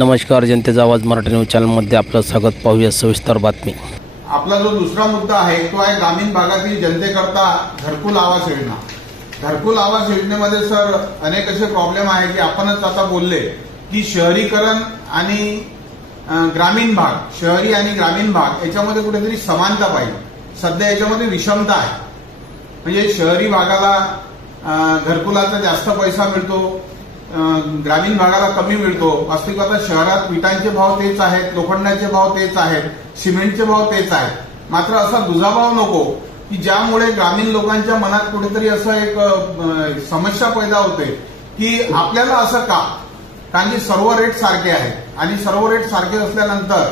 नमस्कार जनतेचा आवाज मराठी न्यूज चॅनलमध्ये आपलं स्वागत. पाहूया सविस्तर बातमी. आपला जो दुसरा मुद्दा आहे तो आहे ग्रामीण भागातील जनतेकरता घरकुल आवास योजना. घरकुल आवास योजनेमध्ये सर अनेक असे प्रॉब्लेम आहे की आपणच आता बोलले की शहरीकरण आणि ग्रामीण भाग शहरी आणि ग्रामीण भाग याच्यामध्ये कुठेतरी समानता पाहिजे. सध्या याच्यामध्ये विषमता आहे. म्हणजे शहरी भागाला घरकुलाचा जास्त पैसा मिळतो ग्रामीण भागाला कमी मिळतो. वास्तविक आता शहरात विटांचे भाव तेच आहेत लोखंडाचे भाव तेच आहेत सिमेंटचे भाव तेच आहेत. मात्र असा दुजाभाव नको की ज्यामुळे ग्रामीण लोकांच्या मनात कुठेतरी असं एक समस्या पैदा होते की आपल्याला असं का? कारण की सर्व रेट सारखे आहेत. आणि सर्व रेट सारखे असल्यानंतर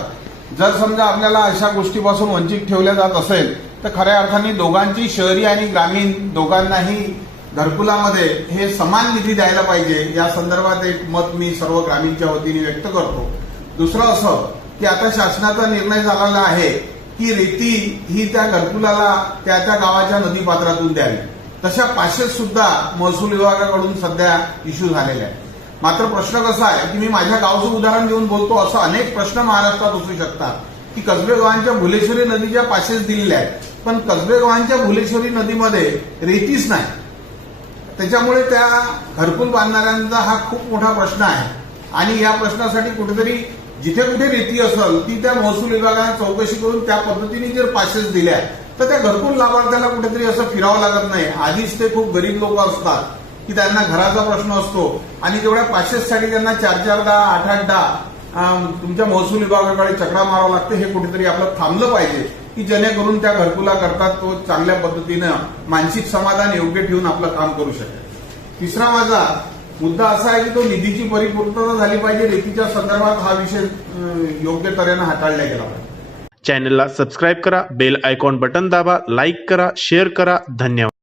जर समजा आपल्याला अशा गोष्टीपासून वंचित ठेवल्या जात असेल तर खऱ्या अर्थाने दोघांची शहरी आणि ग्रामीण दोघांनाही घरकुलामध्ये हे समान निधी द्यायला पाहिजे या संदर्भात एक मत मी सर्व ग्रामीणच्या वतीने व्यक्त करतो. दुसरं असं की आता शासनाचा निर्णय झालेला आहे की रेती ही त्या घरकुलाला त्या त्या गावाच्या नदीपात्रातून द्यावी. तशा पाचशे सुद्धा महसूल विभागाकडून सध्या इश्यू झालेले आहेत. मात्र प्रश्न कसा आहे की मी माझ्या गावचं उदाहरण देऊन बोलतो असं अनेक प्रश्न महाराष्ट्रात असू शकतात. की कसबे गावांच्या भुलेश्वरी नदीच्या पाचशेच दिलेल्या आहेत पण कसबे गावांच्या भुलेश्वरी नदीमध्ये रेतीच नाही. त्याच्यामुळे त्या घरकुल बांधणाऱ्यांचा हा खूप मोठा प्रश्न आहे. आणि या प्रश्नासाठी कुठेतरी जिथे कुठे रेती असेल ती त्या महसूल विभागाने चौकशी करून त्या पद्धतीने जर पासेस दिल्या तर त्या घरकुल लाभार्थ्याला कुठेतरी असं फिरावं लागत नाही. आधीच ते खूप गरीब लोक असतात की त्यांना घराचा प्रश्न असतो. आणि तेवढ्या पाचशेसाठी त्यांना चार चार दहा आठ आठ दहा तुमच्या महसूल विभागाकडे चक्रा मारावं लागते हे कुठेतरी आपलं थांबलं पाहिजे. की जेणेकरून त्या घरकुला करतात तो चांगल्या पद्धतीनं मानसिक समाधान योग्य ठेवून आपलं काम करू शकेल. तिसरा माझा मुद्दा असा आहे की तो निधीची परिपूर्णता झाली पाहिजे रेतीच्या संदर्भात हा विषय योग्य तऱ्हेनं हाताळला गेला पाहिजे. चॅनलला सबस्क्राईब करा बेल आयकॉन बटन दाबा लाईक करा शेअर करा. धन्यवाद.